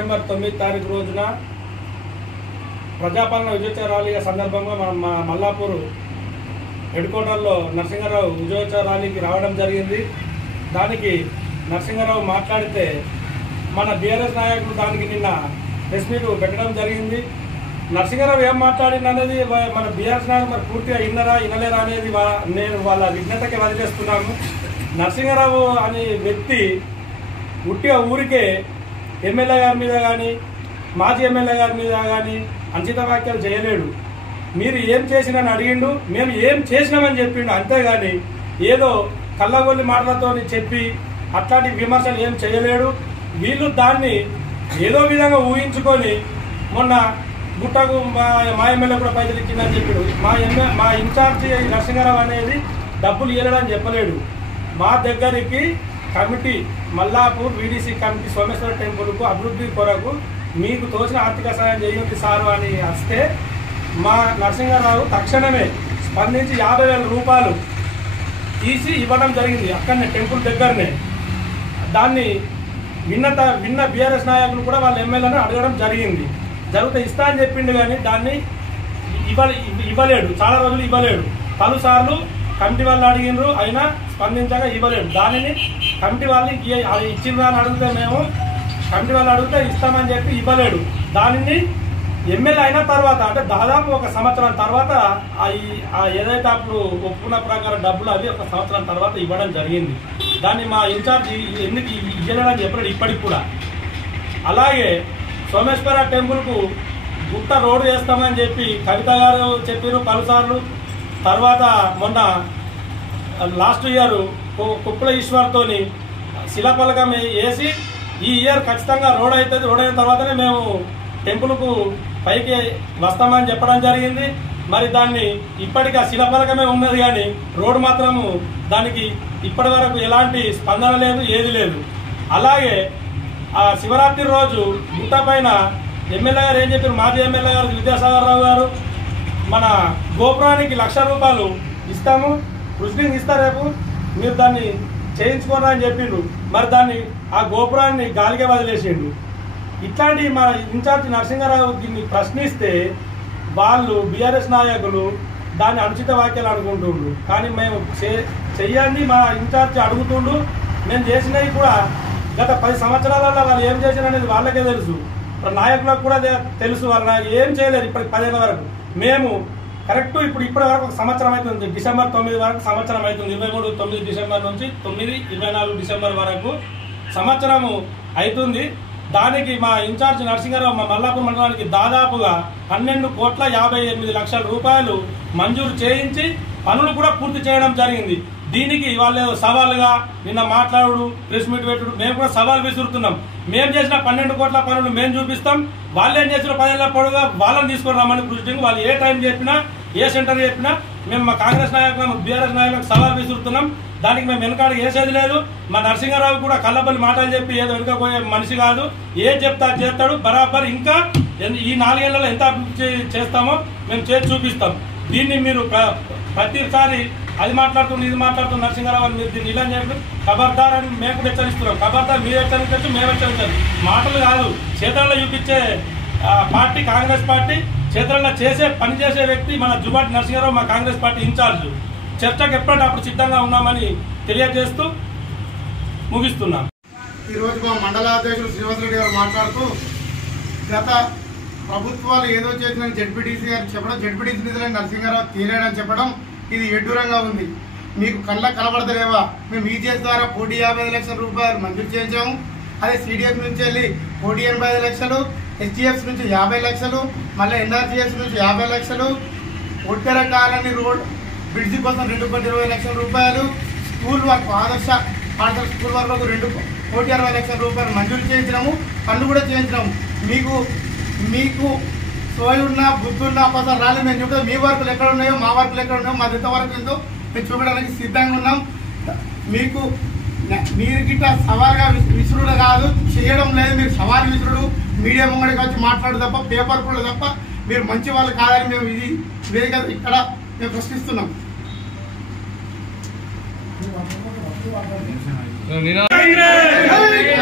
December 9 తారీఖు రోజున ప్రజాపాలన విజయోత్సవ ర్యాలీ సందర్భంగా మనం మల్లాపూర్ హెడ్ క్వార్టర్లో నరసింహారావు విజయోత్సవ ర్యాలీకి రావడం జరిగింది. దానికి నరసింహారావు మాట్లాడితే మన బీఆర్ఎస్ నాయకులు దానికి నిన్న ప్రెస్ మీట్ పెట్టడం జరిగింది. నరసింహారావు ఏం మాట్లాడిందనేది మన బీఆర్ఎస్ నాయకులు మరి పూర్తిగా విన్నరా వినలేరా అనేది నేను వాళ్ళ విజ్ఞతకి వదిలేస్తున్నాను. నరసింహారావు అనే వ్యక్తి ఉట్టిగా ఊరికే ఎమ్మెల్యే గారి మీద కానీ మాజీ ఎమ్మెల్యే గారి మీద కానీ అంచిత వ్యాఖ్యలు చేయలేడు. మీరు ఏం చేసినని అడిగిండు, మేము ఏం చేసినామని చెప్పిండు. అంతేగాని ఏదో కళ్ళగొల్లి మాటలతో చెప్పి అట్లాంటి విమర్శలు ఏం చేయలేడు. వీళ్ళు దాన్ని ఏదో విధంగా ఊహించుకొని మొన్న గుట్టకు మా ఎమ్మెల్యే కూడా పైసలు ఇచ్చిందని చెప్పాడు. మా ఇన్ఛార్జి నరసింహారావు అనేది డబ్బులు ఇవ్వలేడని చెప్పలేడు. మా దగ్గరికి committee Mallapur VDC committee Someshwara టెంపుల్కు అభివృద్ధి కొరకు మీకు తోచిన ఆర్థిక సహాయం చేయండి సారు అని వస్తే మా నరసింహారావు తక్షణమే స్పందించి 50,000 రూపాయలు తీసి ఇవ్వడం జరిగింది. అక్కడనే టెంపుల్ దగ్గరనే. దాన్ని విన్న బీఆర్ఎస్ నాయకులు కూడా వాళ్ళ ఎమ్మెల్యేను అడగడం జరిగింది. జరిగితే ఇస్తా అని చెప్పిండు కానీ దాన్ని ఇవ్వలేడు. చాలా రోజులు ఇవ్వలేడు. పలుసార్లు కమిటీ వాళ్ళు అడిగినారు, అయినా స్పందించగా ఇవ్వలేడు. దానిని కమిటీ వాళ్ళు ఇచ్చిందా అని అడిగితే మేము కమిటీ వాళ్ళు అడిగితే ఇస్తామని చెప్పి ఇవ్వలేడు. దానిని ఎమ్మెల్యే అయిన తర్వాత అంటే దాదాపు 1 సంవత్సరం తర్వాత ఏదైతే అప్పుడు ఒప్పుకున్న ప్రకారం డబ్బులు అవి 1 సంవత్సరం తర్వాత ఇవ్వడం జరిగింది. దాన్ని మా ఇన్ఛార్జి ఎందుకు ఇవ్వలేడని చెప్పలేడు ఇప్పటికి కూడా. అలాగే సోమేశ్వర టెంపుల్కు గుట్ట రోడ్డు వేస్తామని చెప్పి కవిత గారు చెప్పారు పలుసార్లు. తర్వాత మొన్న లాస్ట్ ఇయర్ కుప్పల ఈశ్వర్తోని శిలాఫలకం వేసి ఈ ఇయర్ ఖచ్చితంగా రోడ్ అవుతుంది, రోడ్ అయిన తర్వాతనే మేము టెంపుల్కు పైకి వస్తామని చెప్పడం జరిగింది. మరి దాన్ని ఇప్పటికీ ఆ శిలాఫలకమే ఉన్నది కానీ రోడ్డు మాత్రము దానికి ఇప్పటి వరకు ఎలాంటి స్పందన లేదు, ఏది లేదు. అలాగే ఆ శివరాత్రి రోజు గుట్ట పైన ఎమ్మెల్యే గారు ఏం చెప్పారు, మాజీ ఎమ్మెల్యే గారు విద్యాసాగర్ రావు గారు మన గోపురానికి 1,00,000 రూపాయలు ఇస్తాము, ప్రొసీడింగ్ ఇస్తా రేపు మీరు దాన్ని చేయించుకోరా అని చెప్పిండు. మరి దాన్ని ఆ గోపురాన్ని గాలిగా వదిలేసిండు. ఇట్లాంటి మా ఇన్ఛార్జి నరసింహారావు దీన్ని ప్రశ్నిస్తే వాళ్ళు బీఆర్ఎస్ నాయకులు దాన్ని అనుచిత వ్యాఖ్యలు అనుకుంటుండ్రు. కానీ మేము చెయ్యండి మా ఇన్ఛార్జి అడుగుతుండు. మేము చేసినవి కూడా గత 10 సంవత్సరాలలో వాళ్ళు ఏం చేశారు అనేది వాళ్ళకే తెలుసు, నాయకులకు కూడా తెలుసు. వాళ్ళు ఏం చేయలేరు ఇప్పటికి 10 ఏళ్ళ వరకు. మేము కరెక్ట్ ఇప్పటి వరకు 1 సంవత్సరం అవుతుంది. డిసెంబర్ 9 వరకు సంవత్సరం అవుతుంది. 23 డిసెంబర్ నుంచి 24 డిసెంబర్ వరకు సంవత్సరము అవుతుంది. దానికి మా ఇన్ఛార్జ్ నరసింహారావు మా మల్లాపూర్ మండలానికి దాదాపుగా 12,58,00,000 రూపాయలు మంజూరు చేయించి పనులు కూడా పూర్తి చేయడం జరిగింది. దీనికి వాళ్ళు సవాలుగా నిన్న మాట్లాడు ప్రెస్ మీట్ పెట్టుడు మేము కూడా సవాల్ విసురుతున్నాం. మేము చేసిన 12 కోట్ల పనులు మేము చూపిస్తాం. వాళ్ళు ఏం చేసిన 10 ఏళ్ల పొడుగా వాళ్ళని తీసుకొని రమ్మని ప్రొసీడింగ్ వాళ్ళు ఏ టైం చెప్పినా ఏ సెంటర్ చెప్పినా మేము మా కాంగ్రెస్ నాయకులకు బీఆర్ఎస్ నాయకులకు సవాల్ విసురుతున్నాం. దానికి మేము వెనకాడ వేసేది లేదు. మా నరసింహారావు కూడా కళ్ళబల్లి మాటలు చెప్పి ఏదో వెనుకపోయే మనిషి కాదు. ఏం చెప్తా చేస్తాడు బరాబర్. ఇంకా ఈ 4 ఏళ్లలో ఎంత అభివృద్ధి చేస్తామో మేము చేసి చూపిస్తాం. దీన్ని మీరు ప్రతిసారి అది మాట్లాడుతుంది ఇది మాట్లాడుతుంది నరసింహారావు అని మీరు దీన్ని ఇలా చెప్పి ఖబర్దార్ అని మేము కూడా హెచ్చరిస్తున్నాం. ఖబర్దార్ మీరు హెచ్చరించచ్చు, మేము హెచ్చరించాలి. మాటలు కాదు, చేతల్లో చూపించే పార్టీ కాంగ్రెస్ పార్టీ. చేతల్లో పని చేసే వ్యక్తి మన జుబాటి నరసింహారావు, మా కాంగ్రెస్ పార్టీ ఇన్ఛార్జ్. చర్చకు ఎప్పుడంటే అప్పుడు సిద్ధంగా ఉన్నామని తెలియజేస్తూ ముగిస్తున్నాం. ఈరోజు మా మండలాధ్యక్షులు శ్రీనివాసరెడ్డి గారు మాట్లాడుతూ గత ప్రభుత్వాలు ఏదో చేసిన జడ్పీటీసీ గారు చెప్పడం, జడ్పీటీసీ నిధులని నరసింహారావు తీరేయడం చెప్పడం ఇది ఎడ్డూరంగా ఉంది. మీకు కళ్ళకు కనబడతలేవా? మేము ఈజీఎస్ ద్వారా 1,50,00,000 రూపాయలు మంజూరు చేయించాము. అదే సిడిఎఫ్ నుంచి వెళ్ళి 1,85,00,000, హెచ్డిఎఫ్ నుంచి 50,00,000, మళ్ళీ ఎన్ఆర్జీఎస్ నుంచి 50,00,000, ఒట్టెర కాలనీ రోడ్ బ్రిడ్జి కోసం 2,20,00,000 రూపాయలు, స్కూల్ వర్క్ ఆదర్శ పాఠశాల స్కూల్ వర్క్ 2,60,00,000 రూపాయలు మంజూరు చేయించినాము. పనులు కూడా చేయించినాము. మీకు సోయున్నా బుద్ధున్నా అసలు రాలేదు. మేము చూపిస్తాం మీ వర్కులు ఎక్కడ ఉన్నాయో మా వర్కులు ఎక్కడ ఉన్నాయో మాది ఎంతవరకు ఉందో మేము చూపడానికి సిద్ధంగా ఉన్నాం. మీరు గిట్ట సవాల్గా విసురుడు కాదు, చేయడం లేదు. మీరు సవాల్ విసురుడు మీడియా ముంగడికి వచ్చి మాట్లాడు తప్ప పేపర్ కూడా తప్ప మీరు మంచి వాళ్ళు కాదని మేము ఇది వేదిక ఇక్కడ మేము ప్రశ్నిస్తున్నాం. Congress!